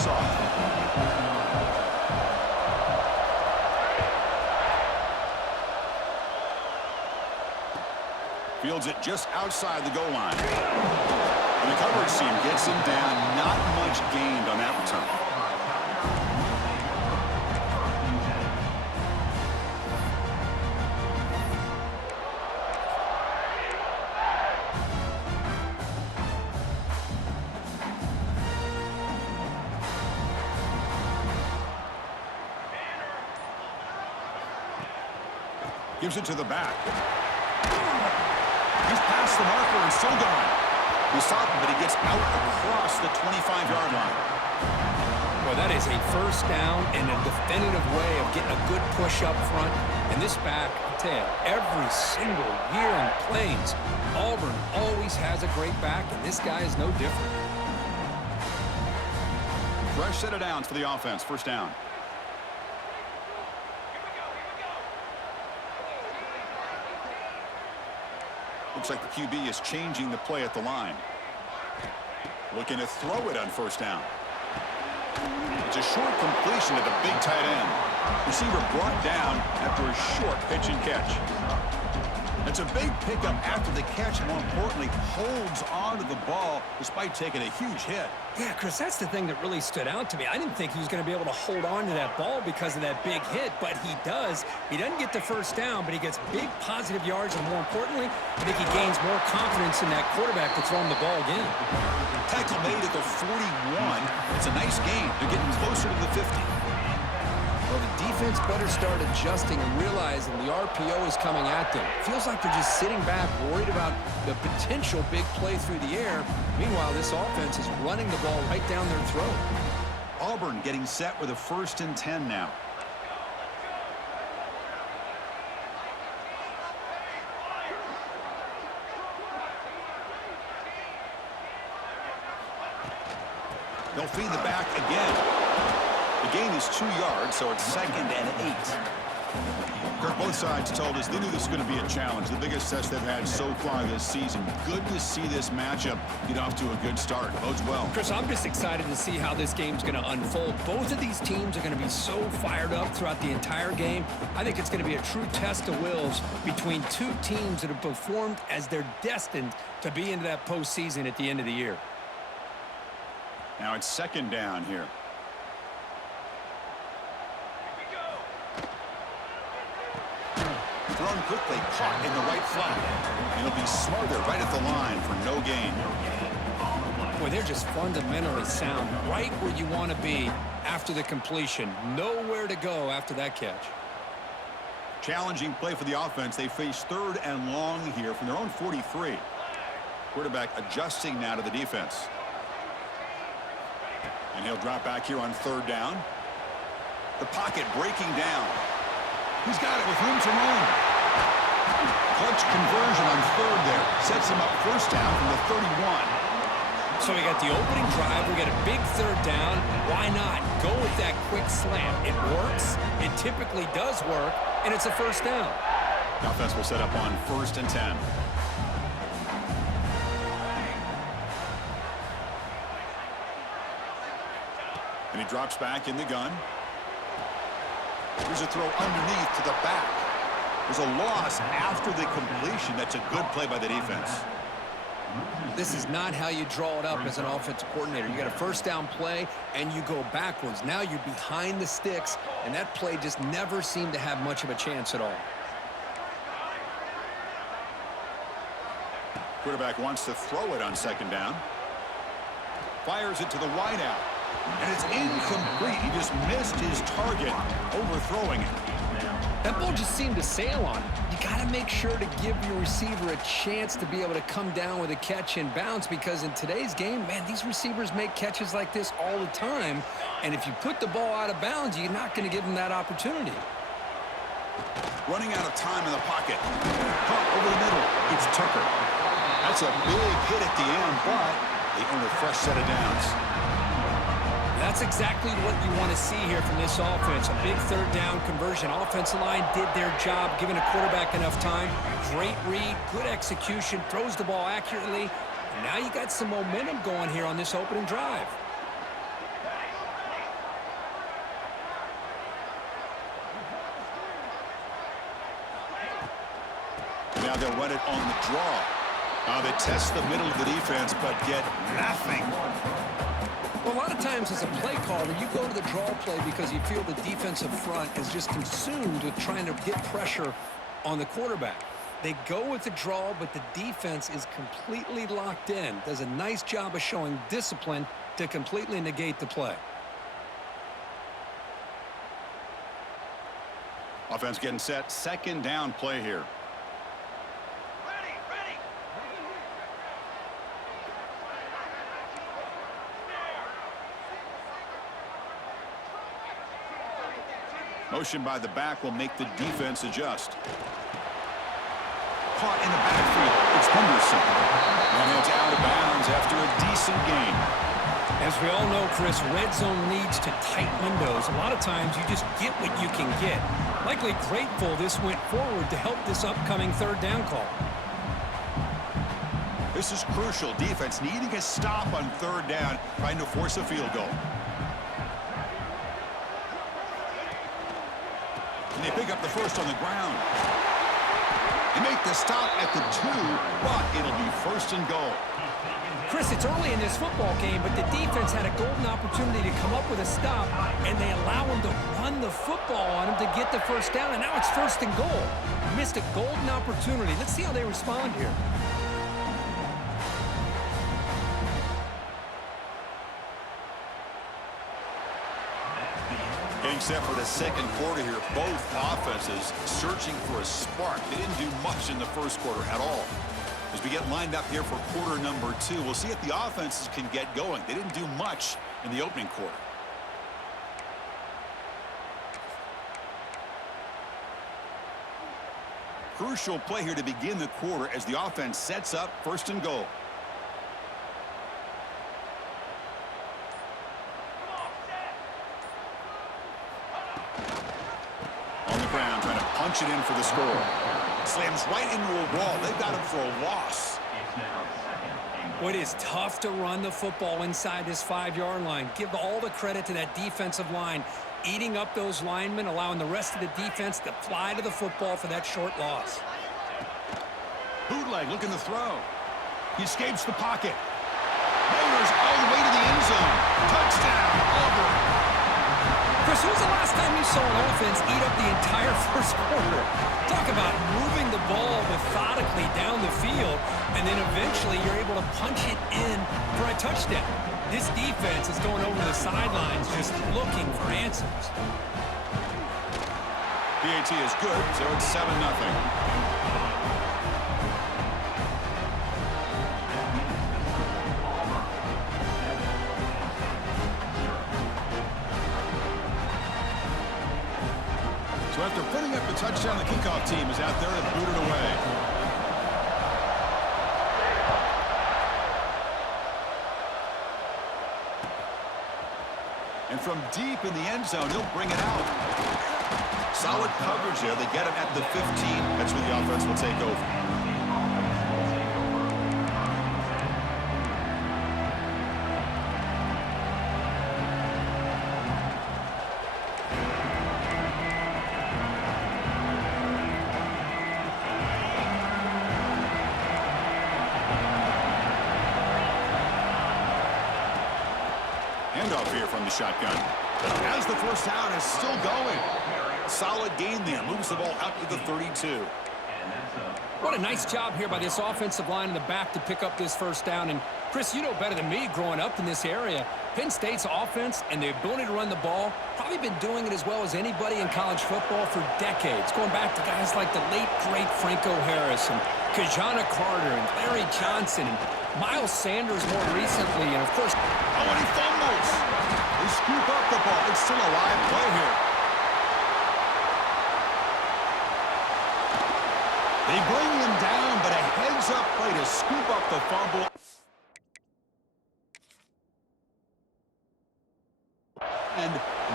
this off. Fields it just outside the goal line. And the coverage team gets him down. Not much gained on that return. Gives it to the back. He's past the marker and still going. He stopped him, but he gets out across the 25-yard line. Well, that is a first down and a definitive way of getting a good push up front. And this back, I tell you, every single year in the Plains, Auburn always has a great back, and this guy is no different. Fresh set of downs for the offense. First down. Looks like the QB is changing the play at the line. Looking to throw it on first down. It's a short completion to the big tight end. Receiver brought down after a short pitch and catch. It's a big pickup after the catch, and more importantly, holds on to the ball despite taking a huge hit. Yeah, Chris, that's the thing that really stood out to me. I didn't think he was going to be able to hold on to that ball because of that big hit, but he does. He doesn't get the first down, but he gets big positive yards, and more importantly, I think he gains more confidence in that quarterback to throw him the ball again. Tackle made at the 41. It's a nice gain. They're getting closer to the 50. Well, the defense better start adjusting and realizing the RPO is coming at them. Feels like they're just sitting back, worried about the potential big play through the air. Meanwhile, this offense is running the ball right down their throat. Auburn getting set with a 1st and 10 now. They'll feed the back again. The gain is 2 yards, so it's 2nd and 8. Kirk, both sides told us they knew this was going to be a challenge, the biggest test they've had so far this season. Good to see this matchup get off to a good start. Bodes well. Chris, I'm just excited to see how this game's going to unfold. Both of these teams are going to be so fired up throughout the entire game. I think it's going to be a true test of wills between two teams that have performed as they're destined to be into that postseason at the end of the year. Now it's 2nd down here. Thrown quickly, caught in the right flat. And it'll be smothered right at the line for no gain. Boy, they're just fundamentally sound, right where you want to be after the completion. Nowhere to go after that catch. Challenging play for the offense. They face 3rd and long here from their own 43. Quarterback adjusting now to the defense. And he'll drop back here on 3rd down. The pocket breaking down. He's got it with room to run. Clutch conversion on 3rd there. Sets him up 1st down from the 31. So we got the opening drive. We got a big 3rd down. Why not go with that quick slant? It works. It typically does work. And it's a 1st down. The offense will set up on 1st and 10. And he drops back in the gun. There's a throw underneath to the back. There's a loss after the completion. That's a good play by the defense. This is not how you draw it up as an offensive coordinator. You got a 1st down play, and you go backwards. Now you're behind the sticks, and that play just never seemed to have much of a chance at all. Quarterback wants to throw it on 2nd down. Fires it to the wideout. And it's incomplete. He just missed his target, overthrowing it. That ball just seemed to sail on him. You got to make sure to give your receiver a chance to be able to come down with a catch and bounce, because in today's game, man, these receivers make catches like this all the time. And if you put the ball out of bounds, you're not going to give them that opportunity. Running out of time in the pocket. Caught over the middle. It's Tucker. That's a big hit at the end, but they earn a fresh set of downs. That's exactly what you want to see here from this offense. A big 3rd down conversion. Offensive line did their job, giving a quarterback enough time. Great read, good execution, throws the ball accurately. And now you got some momentum going here on this opening drive. they'll run it on the draw. They test the middle of the defense, but get nothing. Well, a lot of times as a play caller, you go to the draw play because you feel the defensive front is just consumed with trying to get pressure on the quarterback. They go with the draw, but the defense is completely locked in. Does a nice job of showing discipline to completely negate the play. Offense getting set. Second down play here. Motion by the back will make the defense adjust. Caught in the backfield. It's Henderson. And it's out of bounds after a decent gain. As we all know, Chris, red zone leads to tight windows. A lot of times you just get what you can get. Likely grateful this went forward to help this upcoming third down call. This is crucial. Defense needing a stop on third down, trying to force a field goal. And they pick up the first on the ground. They make the stop at the 2, but it'll be first and goal. Chris, it's early in this football game, but the defense had a golden opportunity to come up with a stop, and they allow him to run the football on him to get the first down, and now it's first and goal. Missed a golden opportunity. Let's see how they respond here. Getting set for the second quarter here. Both offenses searching for a spark. They didn't do much in the first quarter at all. As we get lined up here for quarter number 2, we'll see if the offenses can get going. They didn't do much in the opening quarter. Crucial play here to begin the quarter as the offense sets up first and goal. Punch it in for the score. Slams right into a wall. They've got him for a loss. Well, it is tough to run the football inside this 5-yard line. Give all the credit to that defensive line, eating up those linemen, allowing the rest of the defense to fly to the football for that short loss. Bootleg looking to throw. He escapes the pocket. Raiders all the way to the end zone. Touchdown, Auburn. Chris, when was the last time you saw an offense eat up the entire first quarter? Talk about moving the ball methodically down the field, and then eventually you're able to punch it in for a touchdown. This defense is going over the sidelines just looking for answers. PAT is good, so it's 7-0. So after putting up the touchdown, the kickoff team is out there to boot it away. And from deep in the end zone, he'll bring it out. Solid coverage there. They get him at the 15. That's where the offense will take over. Handoff here from the shotgun. As the first down is still going. Solid gain there. Moves the ball out to the 32. What a nice job here by this offensive line in the back to pick up this first down. And, Chris, you know better than me growing up in this area. Penn State's offense and the ability to run the ball, probably been doing it as well as anybody in college football for decades. Going back to guys like the late, great Franco Harris and Kajana Carter and Larry Johnson and Miles Sanders more recently. And, of course, and he fumbles. They scoop up the ball. It's still a live play here. They bring him down, but a heads-up play to scoop up the fumble. And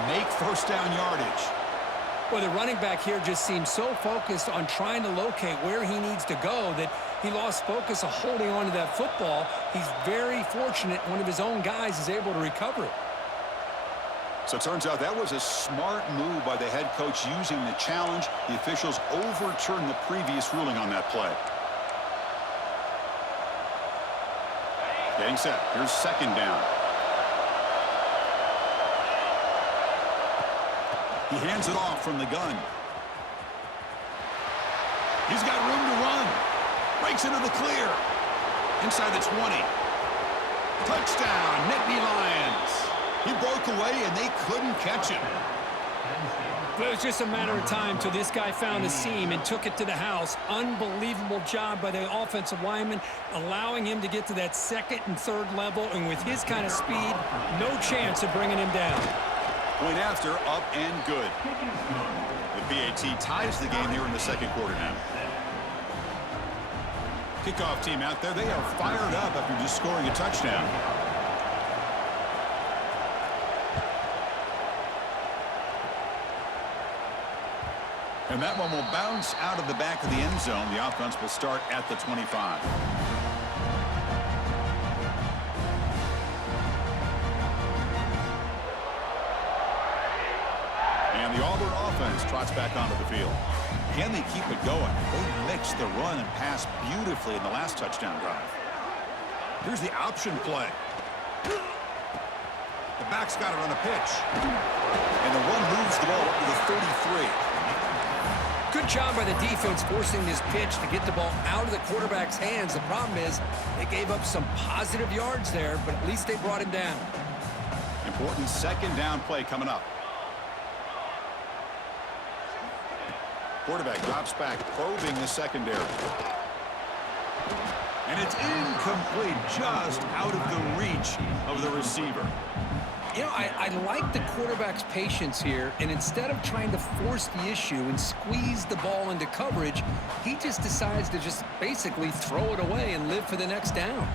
make first down yardage. Well, the running back here just seems so focused on trying to locate where he needs to go that he lost focus of holding on to that football. He's very fortunate one of his own guys is able to recover it. So it turns out that was a smart move by the head coach using the challenge. The officials overturned the previous ruling on that play. Getting set. Here's second down. He hands it off from the gun. He's got room to run. Breaks into the clear. Inside the 20. Touchdown, Nittany Lions. He broke away, and they couldn't catch him. But it was just a matter of time till this guy found a seam and took it to the house. Unbelievable job by the offensive lineman, allowing him to get to that second and third level. And with his kind of speed, no chance of bringing him down. Point after, up and good. The PAT ties the game here in the second quarter now. Kickoff team out there. They are fired up after just scoring a touchdown. And that one will bounce out of the back of the end zone. The offense will start at the 25. And the Auburn offense trots back onto the field. Can they keep it going? They mixed the run and pass beautifully in the last touchdown drive. Here's the option play. The back's got it on a pitch. And the one moves the ball up to the 33. Good job by the defense forcing this pitch to get the ball out of the quarterback's hands. The problem is they gave up some positive yards there, but at least they brought him down. Important second down play coming up. Quarterback drops back, probing the secondary. And it's incomplete, just out of the reach of the receiver. You know, I like the quarterback's patience here, and instead of trying to force the issue and squeeze the ball into coverage, he just decides to just basically throw it away and live for the next down.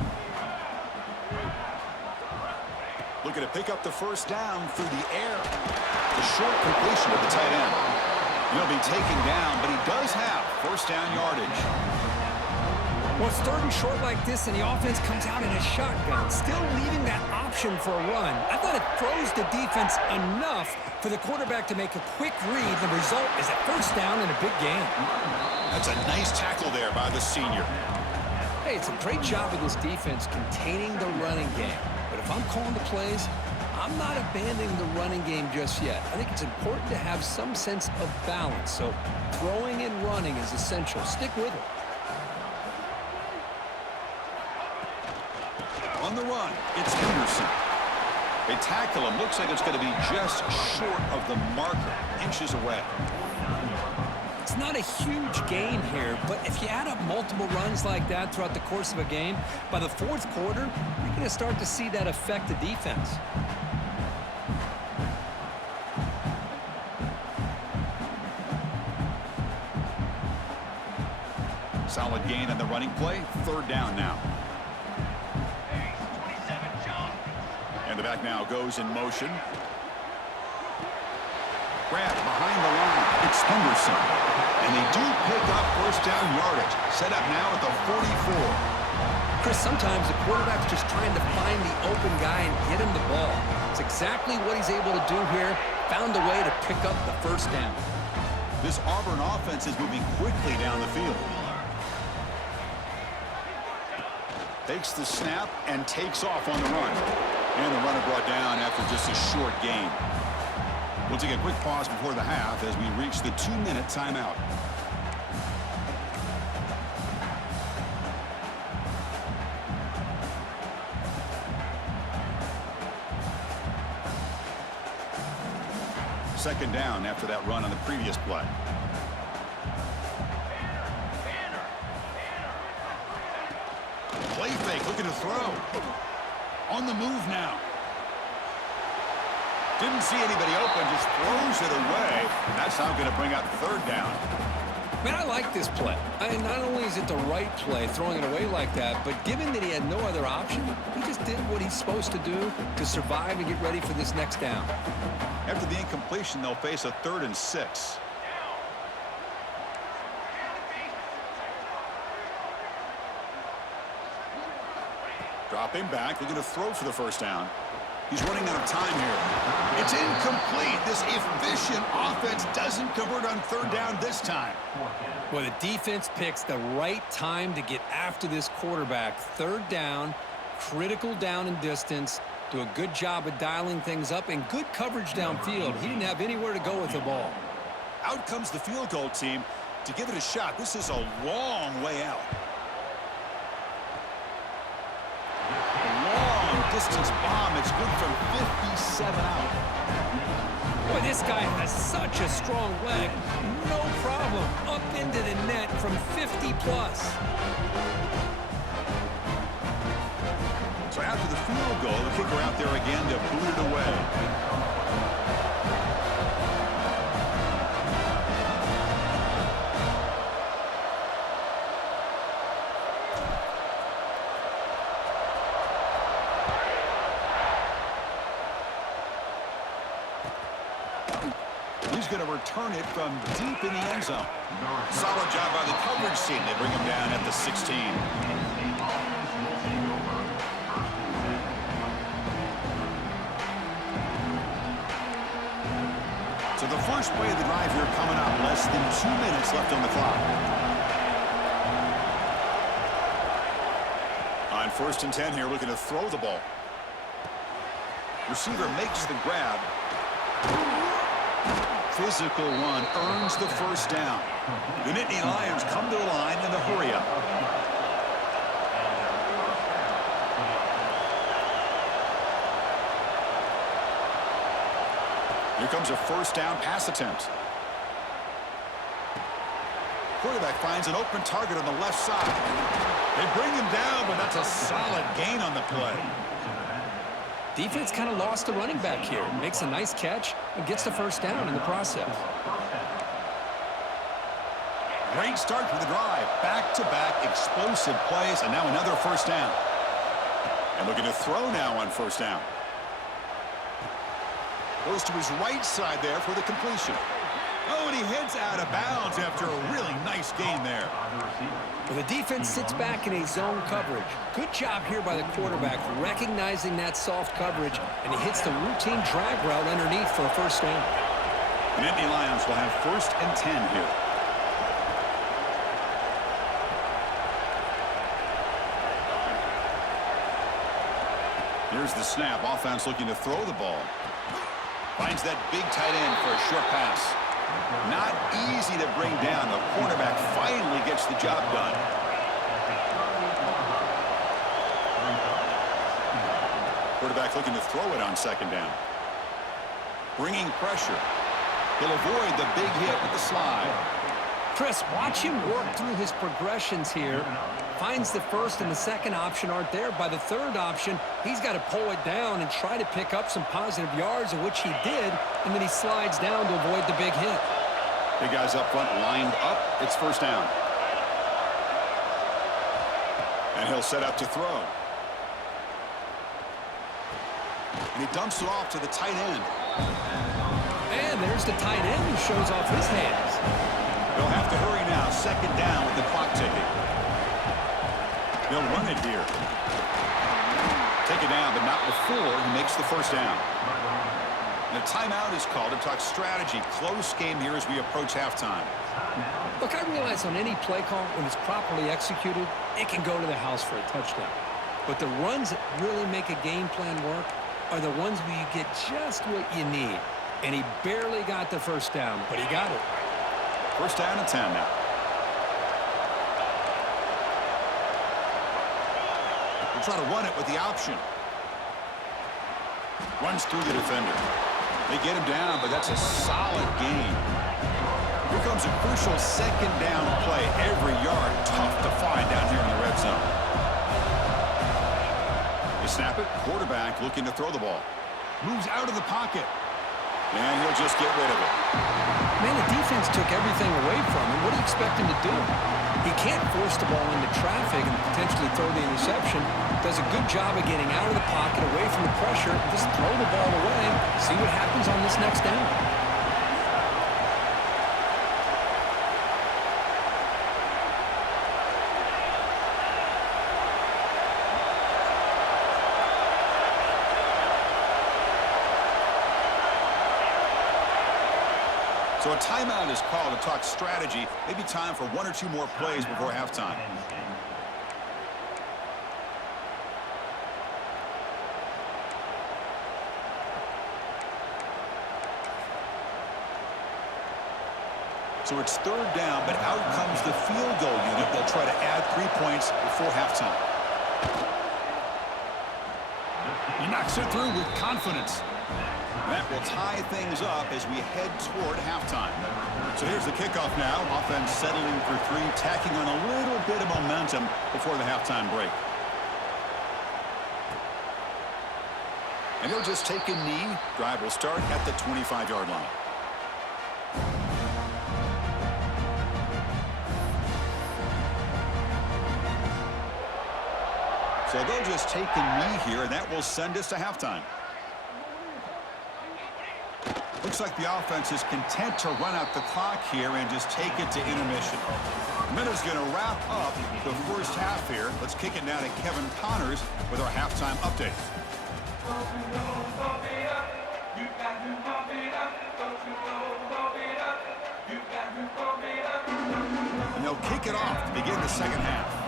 Looking to pick up the first down through the air. The short completion of the tight end. He'll be taken down, but he does have first down yardage. Well, it's third and short like this, and the offense comes out in a shotgun, still leaving that option for a run. I thought it throws the defense enough for the quarterback to make a quick read. The result is a first down and a big gain. That's a nice tackle there by the senior. Hey, it's a great job of this defense containing the running game. But if I'm calling the plays, I'm not abandoning the running game just yet. I think it's important to have some sense of balance. So throwing and running is essential. Stick with it. On the run, it's Henderson. They tackle him. Looks like it's going to be just short of the marker, inches away. It's not a huge gain here, but if you add up multiple runs like that throughout the course of a game, by the fourth quarter, you're going to start to see that affect the defense. Solid gain on the running play. Third down now. And the back now goes in motion. Grab behind the line. It's Henderson. And they do pick up first down yardage. Set up now at the 44. Chris, sometimes the quarterback's just trying to find the open guy and get him the ball. It's exactly what he's able to do here. Found a way to pick up the first down. This Auburn offense is moving quickly down the field. Takes the snap and takes off on the run. And the runner brought down after just a short gain. We'll take a quick pause before the half as we reach the 2-minute timeout. Second down after that run on the previous play. Play fake, looking to throw. On the move now. Didn't see anybody open, just throws it away. And that's now going to bring up third down. Man, I like this play. Not only is it the right play, throwing it away like that, but given that he had no other option, he just did what he's supposed to do to survive and get ready for this next down. After the incompletion, they'll face a 3rd and 6. Dropping back, looking to throw for the first down. He's running out of time here. It's incomplete. This efficient offense doesn't convert on third down this time. Well, the defense picks the right time to get after this quarterback. Third down, critical down and distance, do a good job of dialing things up, and good coverage downfield. He didn't have anywhere to go with the ball. Out comes the field goal team to give it a shot. This is a long way out. A long distance bomb. It's good from 57 out. Boy, this guy has such a strong leg. No problem. Up into the net from 50 plus. So after the field goal, the kicker out there again to boot it away. He's going to return it from deep in the end zone. Solid job by the coverage team. They bring him down at the 16. So the first play of the drive here coming up. Less than 2 minutes left on the clock. On 1st and 10 here, looking to throw the ball. Receiver makes the grab. Physical run earns the first down. The Nittany Lions come to the line in the hurry-up. Here comes a first down pass attempt. Quarterback finds an open target on the left side. They bring him down, but that's a solid gain on the play. Defense kind of lost the running back here. Makes a nice catch and gets the first down in the process. Great start for the drive. Back-to-back explosive plays, and now another first down. And looking to throw now on first down. Goes to his right side there for the completion. Oh, and he heads out of bounds after a really nice gain there. Well, the defense sits back in a zone coverage. Good job here by the quarterback recognizing that soft coverage, and he hits the routine drag route underneath for a first down. The Nittany Lions will have 1st and 10 here. Here's the snap. Offense looking to throw the ball. Finds that big tight end for a short pass. Not easy to bring down. The quarterback finally gets the job done. Quarterback looking to throw it on 2nd down. Bringing pressure. He'll avoid the big hit with the slide. Chris, watch him work through his progressions here. Finds the first and the second option aren't there. By the third option, he's got to pull it down and try to pick up some positive yards, of which he did, and then he slides down to avoid the big hit. Big guys up front lined up. It's first down. And he'll set up to throw. And he dumps it off to the tight end. And there's the tight end who shows off his hands. They'll have to hurry now. 2nd down with the clock ticking. They'll run it here. Take it down, but not before he makes the first down. And a timeout is called to talk strategy. Close game here as we approach halftime. Look, I realize on any play call, when it's properly executed, it can go to the house for a touchdown. But the runs that really make a game plan work are the ones where you get just what you need. And he barely got the first down, but he got it. First down and 10 now. We'll try to run it with the option. Runs through the defender. They get him down, but that's a solid gain. Here comes a crucial 2nd down play. Every yard tough to find down here in the red zone. They snap it. Quarterback looking to throw the ball. Moves out of the pocket. And he'll just get rid of it. Man, the defense took everything away from him. What do you expect him to do? He can't force the ball into traffic and potentially throw the interception. Does a good job of getting out of the pocket, away from the pressure. Just throw the ball away. See what happens on this next down. So a timeout is called to talk strategy. Maybe time for 1 or 2 more plays before halftime. So it's third down, but out comes the field goal unit. They'll try to add 3 points before halftime. He knocks it through with confidence. That will tie things up as we head toward halftime. So here's the kickoff now. Offense settling for 3, tacking on a little bit of momentum before the halftime break. And they'll just take a knee. Drive will start at the 25-yard line. So they'll just take a knee here, and that will send us to halftime. Looks like the offense is content to run out the clock here and just take it to intermission. Miller's going to wrap up the first half here. Let's kick it now to Kevin Connors with our halftime update. And they'll kick it off to begin the second half.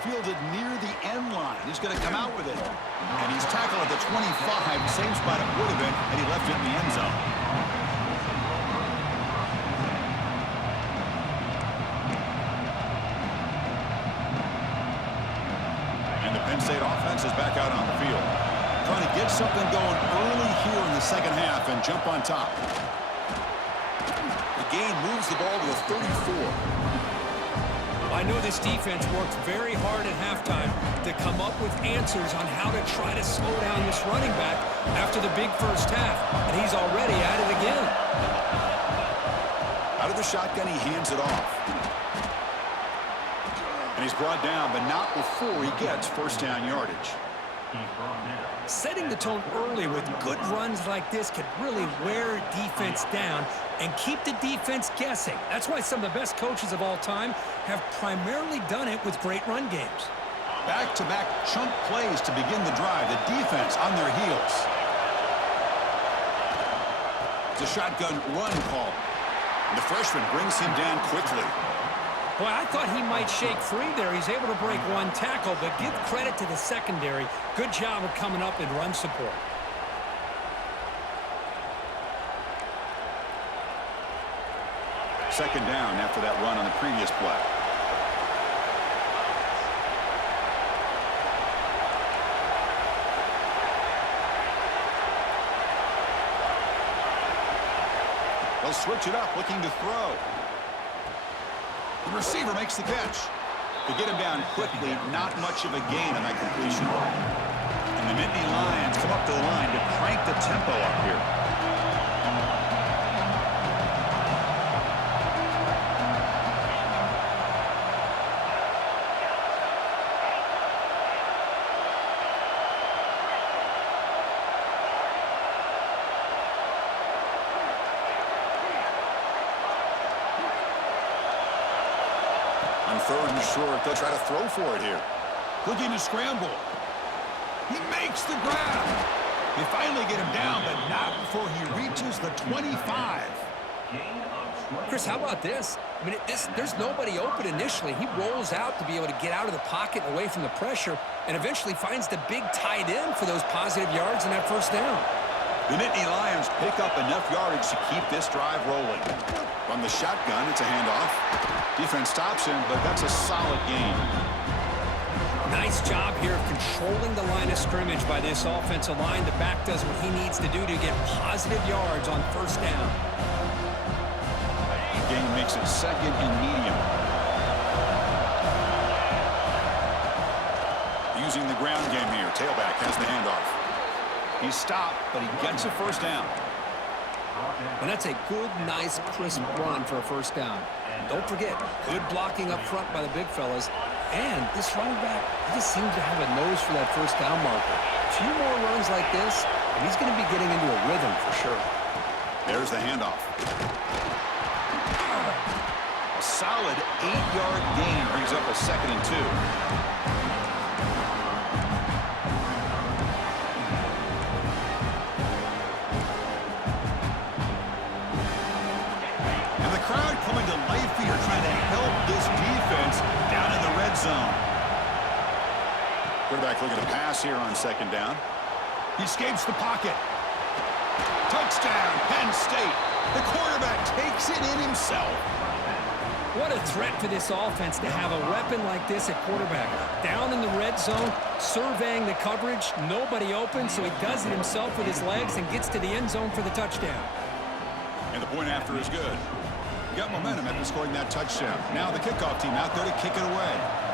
Fielded near the end line. He's going to come out with it. And he's tackled at the 25, same spot it would have been, and he left it in the end zone. And the Penn State offense is back out on the field. Trying to get something going early here in the second half and jump on top. The game moves the ball to the 34. I know this defense worked very hard at halftime to come up with answers on how to try to slow down this running back after the big first half, and he's already at it again. Out of the shotgun, he hands it off. And he's brought down, but not before he gets first down yardage. Setting the tone early with good runs like this can really wear a defense down and keep the defense guessing. That's why some of the best coaches of all time have primarily done it with great run games. Back-to-back chunk plays to begin the drive. The defense on their heels. It's a shotgun run call. And the freshman brings him down quickly. Boy, I thought he might shake free there. He's able to break one tackle, but give credit to the secondary. Good job of coming up in run support. Second down after that run on the previous play. They'll switch it up, looking to throw. The receiver makes the catch. To get him down quickly, not much of a gain on that completion. And the Nittany Lions come up to the line to crank the tempo up here. Third and short, they'll try to throw for it here. Looking to scramble. He makes the grab. They finally get him down, but not before he reaches the 25. Chris, how about this? I mean, there's nobody open initially. He rolls out to be able to get out of the pocket and away from the pressure and eventually finds the big tight end for those positive yards and that first down. The Nittany Lions pick up enough yardage to keep this drive rolling. From the shotgun, it's a handoff. Defense stops him, but that's a solid gain. Nice job here of controlling the line of scrimmage by this offensive line. The back does what he needs to do to get positive yards on first down. The gain makes it second and medium. Using the ground game here. Tailback has the handoff. He's stopped, but he gets a first down. And that's a good, nice, crisp run for a first down. Don't forget, good blocking up front by the big fellas. And this running back, he just seems to have a nose for that first down marker. A few more runs like this, and he's going to be getting into a rhythm for sure. There's the handoff. A solid 8-yard gain brings up a second and 2. Crowd coming to life here, trying to help this defense down in the red zone. Quarterback looking to pass here on second down. He escapes the pocket. Touchdown, Penn State. The quarterback takes it in himself. What a threat for this offense to have a weapon like this at quarterback. Down in the red zone, surveying the coverage, nobody open, so he does it himself with his legs and gets to the end zone for the touchdown. And the point after is good. Got momentum after scoring that touchdown. Now the kickoff team out there to kick it away.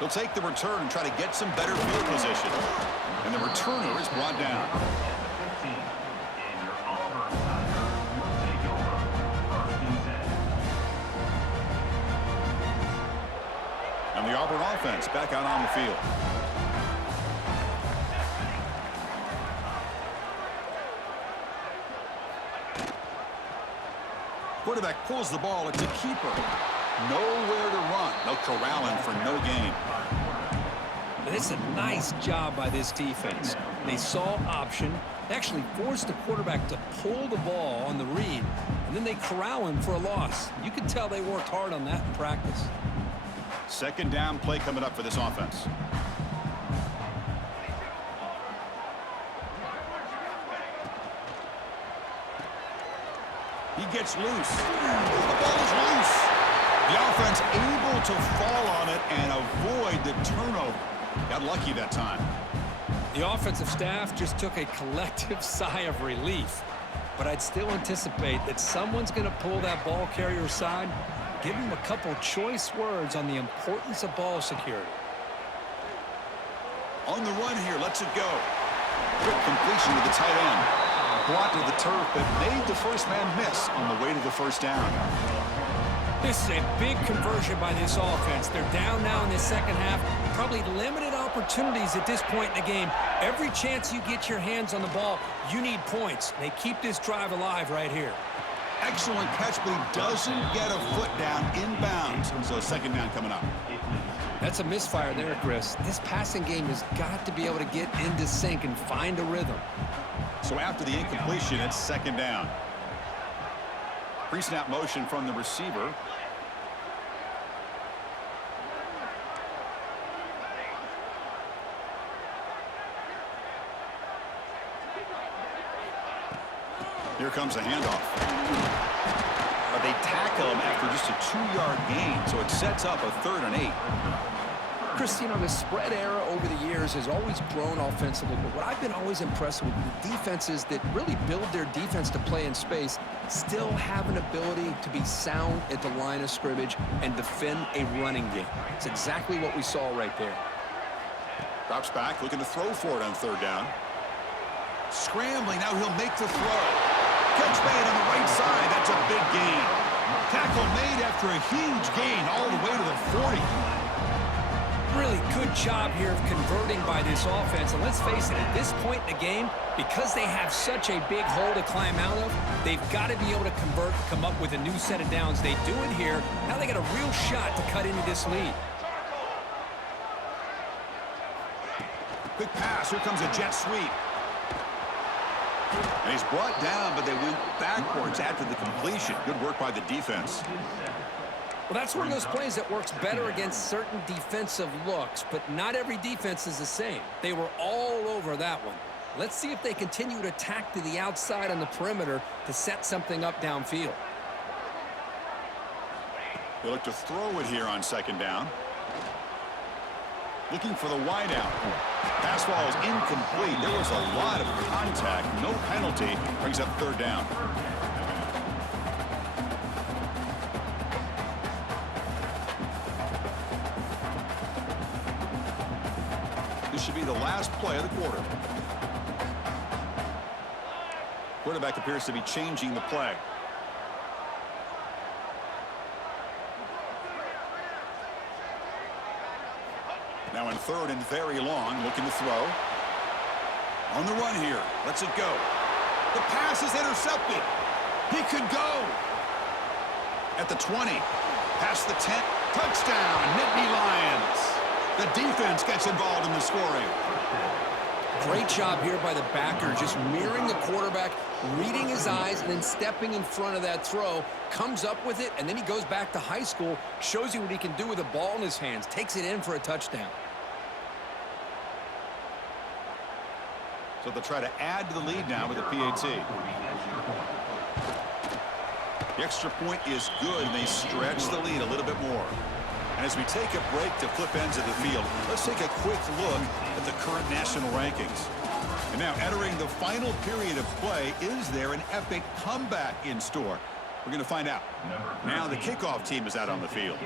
He'll take the return and try to get some better field position. And the returner is brought down. And the Auburn offense back out on the field. Quarterback pulls the ball. It's a keeper. Nowhere to run. They'll corral him for no gain. It's a nice job by this defense. They saw option, actually forced the quarterback to pull the ball on the read, and then they corral him for a loss. You can tell they worked hard on that in practice. Second down play coming up for this offense. He gets loose. The ball is loose. The offense able to fall on it and avoid the turnover. Got lucky that time. The offensive staff just took a collective sigh of relief. But I'd still anticipate that someone's going to pull that ball carrier aside, give him a couple choice words on the importance of ball security. On the run here, lets it go. Quick completion to the tight end. Brought to the turf, but made the first man miss on the way to the first down. This is a big conversion by this offense. They're down now in the second half. Probably limited opportunities at this point in the game. Every chance you get your hands on the ball, you need points. They keep this drive alive right here. Excellent catch, but he doesn't get a foot down inbounds. So second down coming up. That's a misfire there, Chris. This passing game has got to be able to get into sync and find a rhythm. So after the incompletion, it's second down. Pre-snap motion from the receiver. Here comes a handoff. But they tackle him after just a 2-yard gain, so it sets up a 3rd and 8. Chris, you know, the spread era over the years has always grown offensively, but what I've been always impressed with, the defenses that really build their defense to play in space still have an ability to be sound at the line of scrimmage and defend a running game. It's exactly what we saw right there. Drops back, looking to throw for it on 3rd down. Scrambling, now he'll make the throw. Catch made on the right side, that's a big gain. Tackle made after a huge gain all the way to the 40. Really good job here of converting by this offense. And let's face it, at this point in the game, because they have such a big hole to climb out of, they've got to be able to convert, come up with a new set of downs. They do it here. Now they got a real shot to cut into this lead. Quick pass, here comes a jet sweep. And he's brought down, but they went backwards after the completion. Good work by the defense. Well, that's one of those plays that works better against certain defensive looks, but not every defense is the same. They were all over that one. Let's see if they continue to attack to the outside on the perimeter to set something up downfield. They look to throw it here on second down. Looking for the wideout. Pass ball is incomplete. There was a lot of contact. No penalty. Brings up 3rd down. This should be the last play of the quarter. Quarterback appears to be changing the play. Now in 3rd and very long, looking to throw. On the run here, lets it go. The pass is intercepted. He could go. At the 20, past the 10, touchdown, Nittany Lions. The defense gets involved in the scoring. Great job here by the backer, just mirroring the quarterback, reading his eyes, and then stepping in front of that throw, comes up with it, and then he goes back to high school, shows you what he can do with the ball in his hands, takes it in for a touchdown. So they'll try to add to the lead now with a PAT. The extra point is good, and they stretch the lead a little bit more. And as we take a break to flip ends of the field, let's take a quick look at the current national rankings. And now entering the final period of play, is there an epic comeback in store? We're going to find out. Now the kickoff team is out on the field.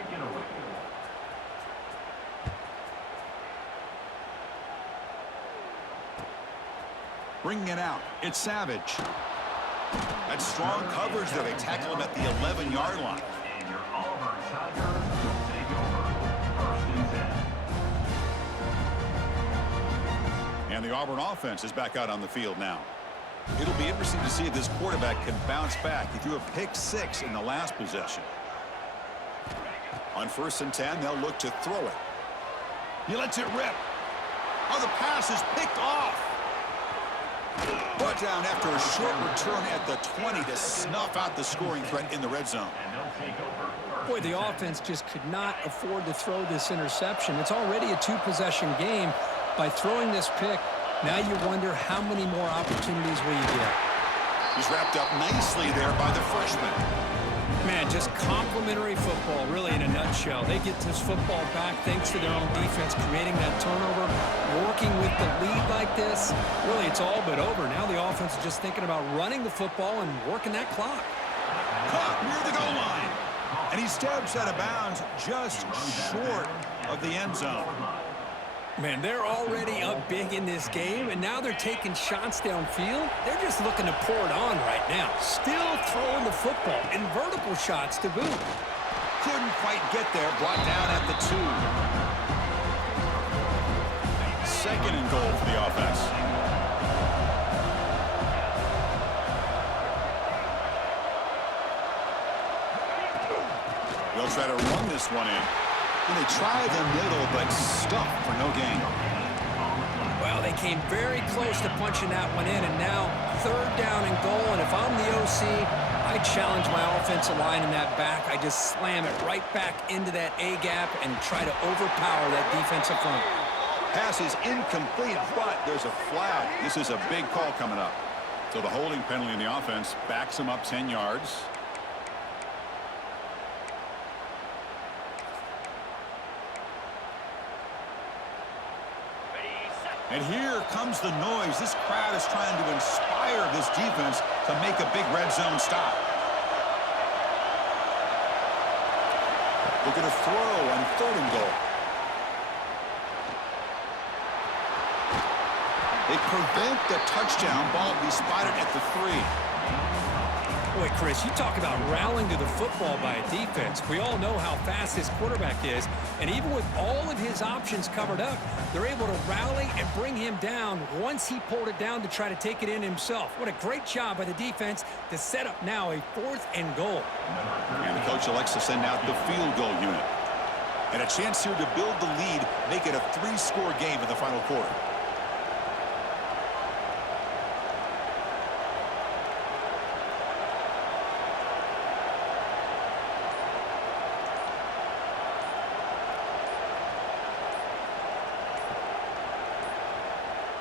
Bringing it out, it's Savage. That's strong coverage there. They tackle him at the 11-yard line. And the Auburn offense is back out on the field now. It'll be interesting to see if this quarterback can bounce back. He threw a pick-6 in the last possession. On 1st and 10, they'll look to throw it. He lets it rip. Oh, the pass is picked off. Brought down after a short return at the 20 to snuff out the scoring threat in the red zone. Boy, the offense just could not afford to throw this interception. It's already a 2-possession game. By throwing this pick, now you wonder how many more opportunities will you get. He's wrapped up nicely there by the freshman. Man, just complimentary football, really, in a nutshell. They get this football back thanks to their own defense, creating that turnover, working with the lead like this. Really, it's all but over. Now the offense is just thinking about running the football and working that clock. Caught near the goal line. And he steps out of bounds just short of the end zone. Man, they're already up big in this game, and now they're taking shots downfield. They're just looking to pour it on right now. Still throwing the football, and vertical shots to boot. Couldn't quite get there, brought down at the 2. 2nd and goal for the offense. They'll try to run this one in. And they try the middle, but stuck for no gain. Well, they came very close to punching that one in, and now 3rd down and goal. And if I'm the OC, I challenge my offensive line in that back. I just slam it right back into that A-gap and try to overpower that defensive front. Pass is incomplete, but there's a flag. This is a big call coming up. So the holding penalty in the offense backs them up 10 yards. And here comes the noise. This crowd is trying to inspire this defense to make a big red zone stop. Looking to throw on 3rd and goal. They prevent the touchdown. Ball to be spotted at the 3. Boy, Chris, you talk about rallying to the football by a defense. We all know how fast this quarterback is, and even with all of his options covered up, they're able to rally and bring him down once he pulled it down to try to take it in himself. What a great job by the defense to set up now a 4th and goal. And the coach elects to send out the field goal unit. And a chance here to build the lead, make it a 3-score game in the final quarter.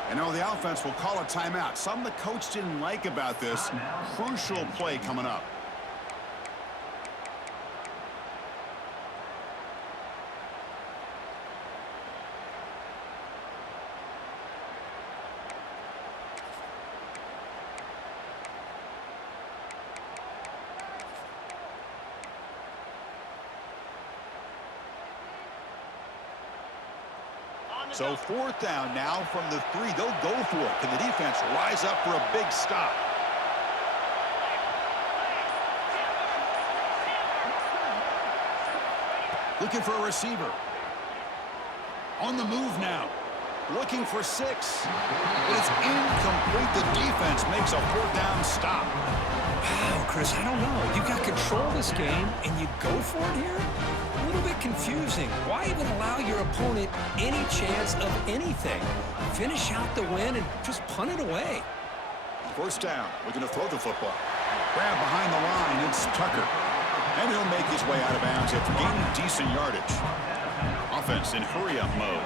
And now the offense will call a timeout. Something the coach didn't like about this. Crucial play coming up. So 4th down now from the 3. They'll go for it. Can the defense rise up for a big stop? Looking for a receiver. On the move now. Looking for 6. But it's incomplete. The defense makes a 4th down stop. Wow, Chris, I don't know. You got control of this game, and you go for it here? A little bit confusing. Why even allow your opponent any chance of anything? finish out the win and just punt it away. First down, looking to throw the football. Grab behind the line, it's Tucker. And he'll make his way out of bounds after gaining decent yardage. Offense in hurry-up mode.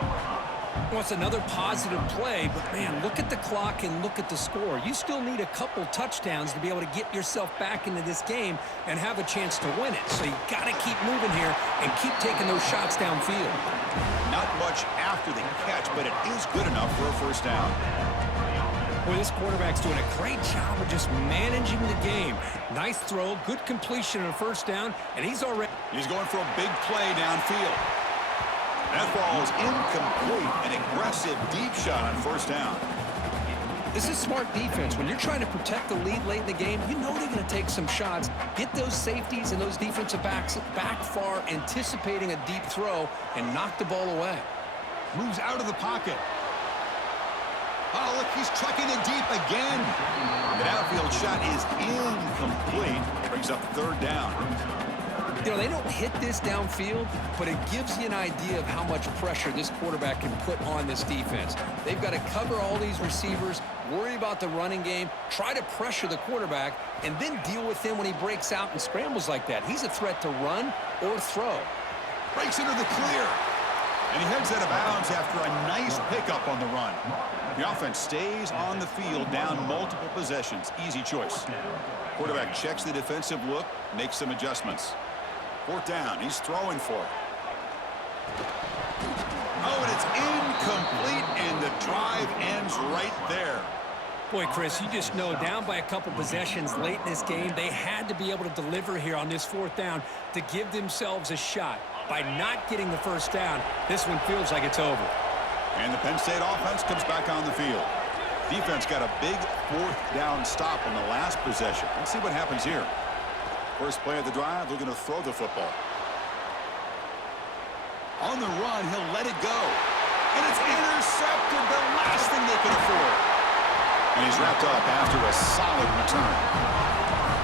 Well, it's another positive play, but man, look at the clock and look at the score. You still need a couple touchdowns to be able to get yourself back into this game and have a chance to win it. So you got to keep moving here and keep taking those shots downfield. Not much after the catch, but it is good enough for a first down. Boy, this quarterback's doing a great job of just managing the game. Nice throw, good completion on a first down, and he's going for a big play downfield. That ball is incomplete. An aggressive deep shot on first down. This is smart defense. When you're trying to protect the lead late in the game, you know they're going to take some shots, get those safeties and those defensive backs back far, anticipating a deep throw, and knock the ball away. Moves out of the pocket. Oh, look, he's trucking it deep again. The outfield shot is incomplete. Brings up third down. You know, they don't hit this downfield, but it gives you an idea of how much pressure this quarterback can put on this defense. They've got to cover all these receivers, worry about the running game, try to pressure the quarterback, and then deal with him when he breaks out and scrambles like that. He's a threat to run or throw. Breaks into the clear. And he heads out of bounds after a nice pickup on the run. The offense stays on the field, down multiple possessions. Easy choice. Quarterback checks the defensive look, makes some adjustments. Fourth down, he's throwing for it. Oh, and it's incomplete, and the drive ends right there. Boy, Chris, you just know down by a couple possessions late in this game, they had to be able to deliver here on this fourth down to give themselves a shot. By not getting the first down, this one feels like it's over. And the Penn State offense comes back on the field. Defense got a big fourth down stop on the last possession. Let's see what happens here. First play of the drive, they're going to throw the football. On the run, he'll let it go. And it's intercepted, the last thing they could afford. And he's wrapped up after a solid return.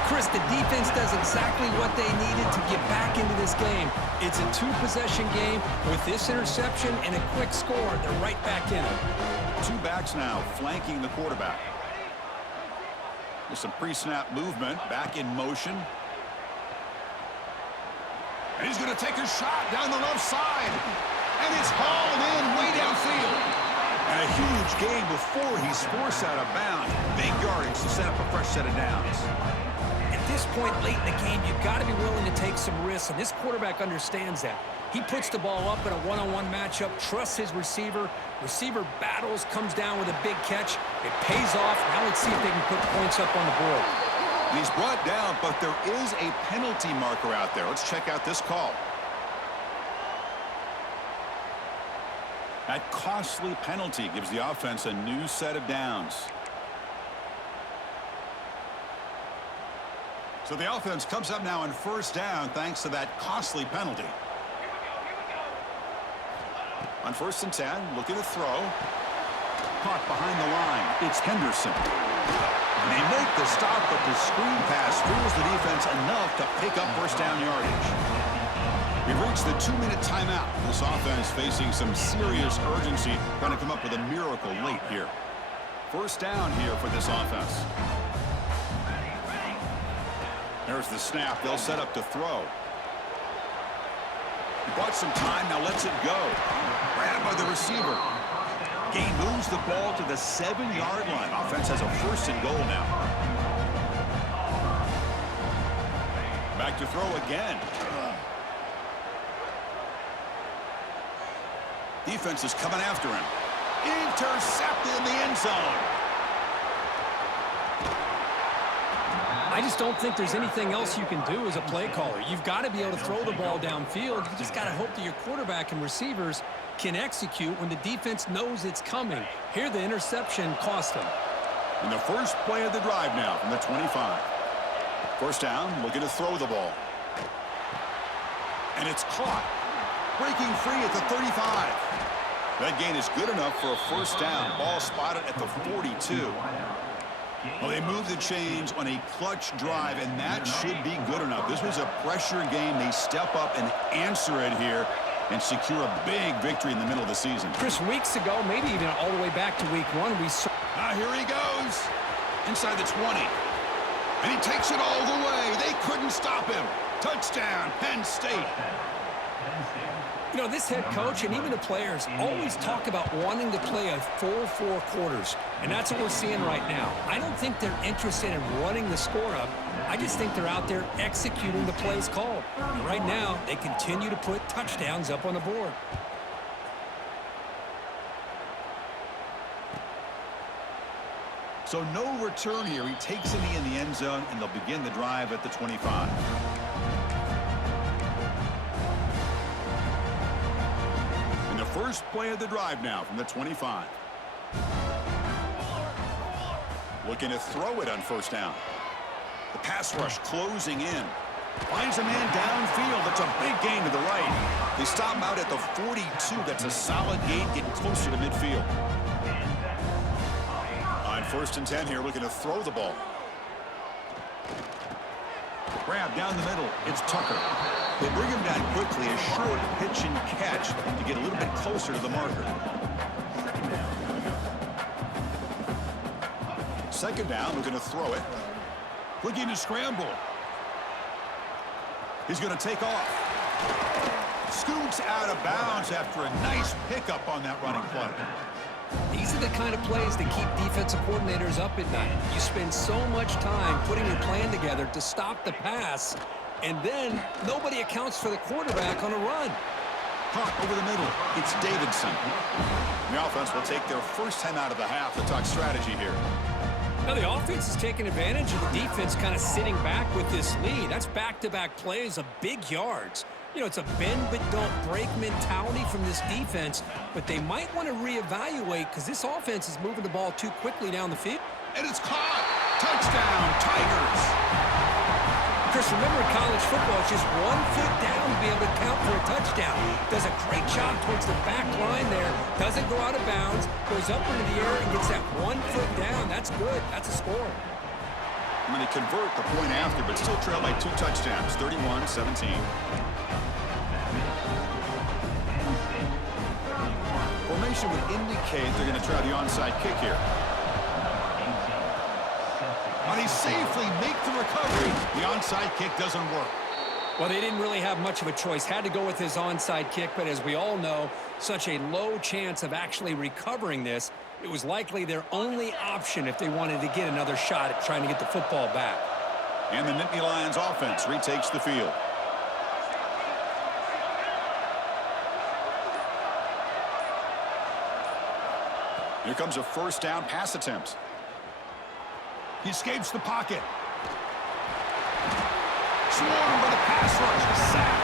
Chris, the defense does exactly what they needed to get back into this game. It's a two-possession game. With this interception and a quick score, they're right back in it. Two backs now flanking the quarterback. With some pre-snap movement, back in motion. And he's going to take a shot down the left side. And it's hauled in way downfield. And a huge gain before he's forced out of bounds. Big yardage to set up a fresh set of downs. At this point late in the game, you've got to be willing to take some risks, and this quarterback understands that. He puts the ball up in a one-on-one matchup, trusts his receiver. Receiver battles, comes down with a big catch. It pays off. Now let's see if they can put points up on the board. And he's brought down, but there is a penalty marker out there. Let's check out this call. That costly penalty gives the offense a new set of downs. So the offense comes up now on first down thanks to that costly penalty. On 1st and 10, looking to throw. Caught behind the line. It's Henderson. And they make the stop, but the screen pass fools the defense enough to pick up first down yardage. We've reached the 2-minute timeout. This offense facing some serious urgency, trying to come up with a miracle late here. First down here for this offense. There's the snap. They'll set up to throw. He bought some time, now lets it go. Grabbed by the receiver. Gain moves the ball to the 7-yard line. Offense has a 1st and goal now. Back to throw again. Defense is coming after him. Intercepted in the end zone. I just don't think there's anything else you can do as a play caller. You've got to be able to throw the ball downfield. You just got to hope that your quarterback and receivers can execute when the defense knows it's coming. Here, the interception cost them. And the first play of the drive now from the 25. First down, looking to throw the ball. And it's caught. Breaking free at the 35. That gain is good enough for a first down. Ball spotted at the 42. Well, they moved the chains on a clutch drive, and that should be good enough. This was a pressure game. They step up and answer it here. and secure a big victory in the middle of the season. Chris, weeks ago, maybe even all the way back to week 1, we saw... Here he goes. Inside the 20. And he takes it all the way. They couldn't stop him. Touchdown, Penn State. You know, this head coach and even the players always talk about wanting to play a full 4 quarters, and that's what we're seeing right now. I don't think they're interested in running the score up. I just think they're out there executing the plays called. And right now, they continue to put touchdowns up on the board. So no return here. He takes it in the end zone, and they'll begin the drive at the 25. And the first play of the drive now from the 25. Looking to throw it on first down. The pass rush closing in. Finds a man downfield. That's a big gain to the right. They stop him out at the 42. That's a solid gain, getting closer to midfield. On 1st and 10 here, looking to throw the ball. Grab down the middle. It's Tucker. They bring him down quickly. A short pitch and catch to get a little bit closer to the marker. 2nd down, looking to throw it. Looking to scramble. He's going to take off. Scoots out of bounds after a nice pickup on that running play. These are the kind of plays that keep defensive coordinators up at night. You spend so much time putting your plan together to stop the pass, and then nobody accounts for the quarterback on a run. Caught over the middle. It's Davidson. The offense will take their first 10 out of the half to talk strategy here. Now, the offense is taking advantage of the defense kind of sitting back with this lead. That's back-to-back plays of big yards. You know, it's a bend-but-don't-break mentality from this defense, but they might want to reevaluate because this offense is moving the ball too quickly down the field. And it's caught. Touchdown, Tigers. Chris, remember in college football, it's just 1 foot down to be able to count for a touchdown. Does a great job towards the back line there. Doesn't go out of bounds. Goes up into the air and gets that 1 foot down. That's good. That's a score. I'm going to convert the point after, but still trail by 2 touchdowns, 31-17. Formation would indicate they're going to try the onside kick here. But he safely make the recovery. The onside kick doesn't work. Well, they didn't really have much of a choice. Had to go with his onside kick, but as we all know, such a low chance of actually recovering this. It was likely their only option if they wanted to get another shot at trying to get the football back. And the Nittany Lions offense retakes the field. Here comes a first down pass attempt. He escapes the pocket. Swarmed by the pass rush. Sack.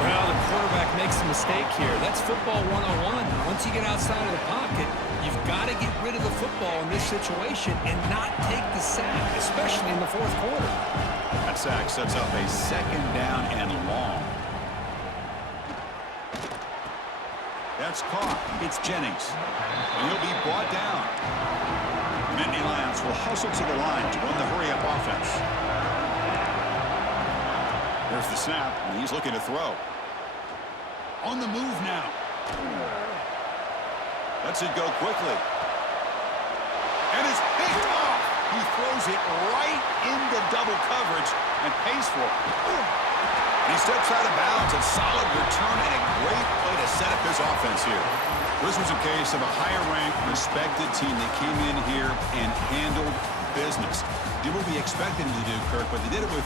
Well, the quarterback makes a mistake here. That's football 101. Once you get outside of the pocket, you've got to get rid of the football in this situation and not take the sack, especially in the 4th quarter. That sack sets up a 2nd down and long. That's caught. It's Jennings. And he'll be brought down. The Nittany Lions will hustle to the line to run the hurry-up offense. There's the snap, and he's looking to throw. On the move now. Lets it go quickly. And it's picked off. He throws it right into double coverage and pays for it. And he steps out of bounds. A solid return and a great play to set up his offense here. This was a case of a higher-ranked, respected team that came in here and handled business. Did what we expected them to do, Kirk, but they did it with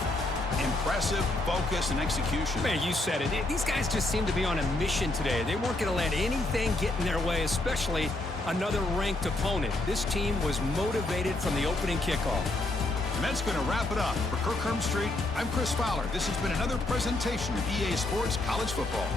impressive focus and execution. Man, you said it. These guys just seem to be on a mission today. They weren't going to let anything get in their way, especially another ranked opponent. This team was motivated from the opening kickoff. And that's going to wrap it up. For Kirk Herbstreit, I'm Chris Fowler. This has been another presentation of EA Sports College Football.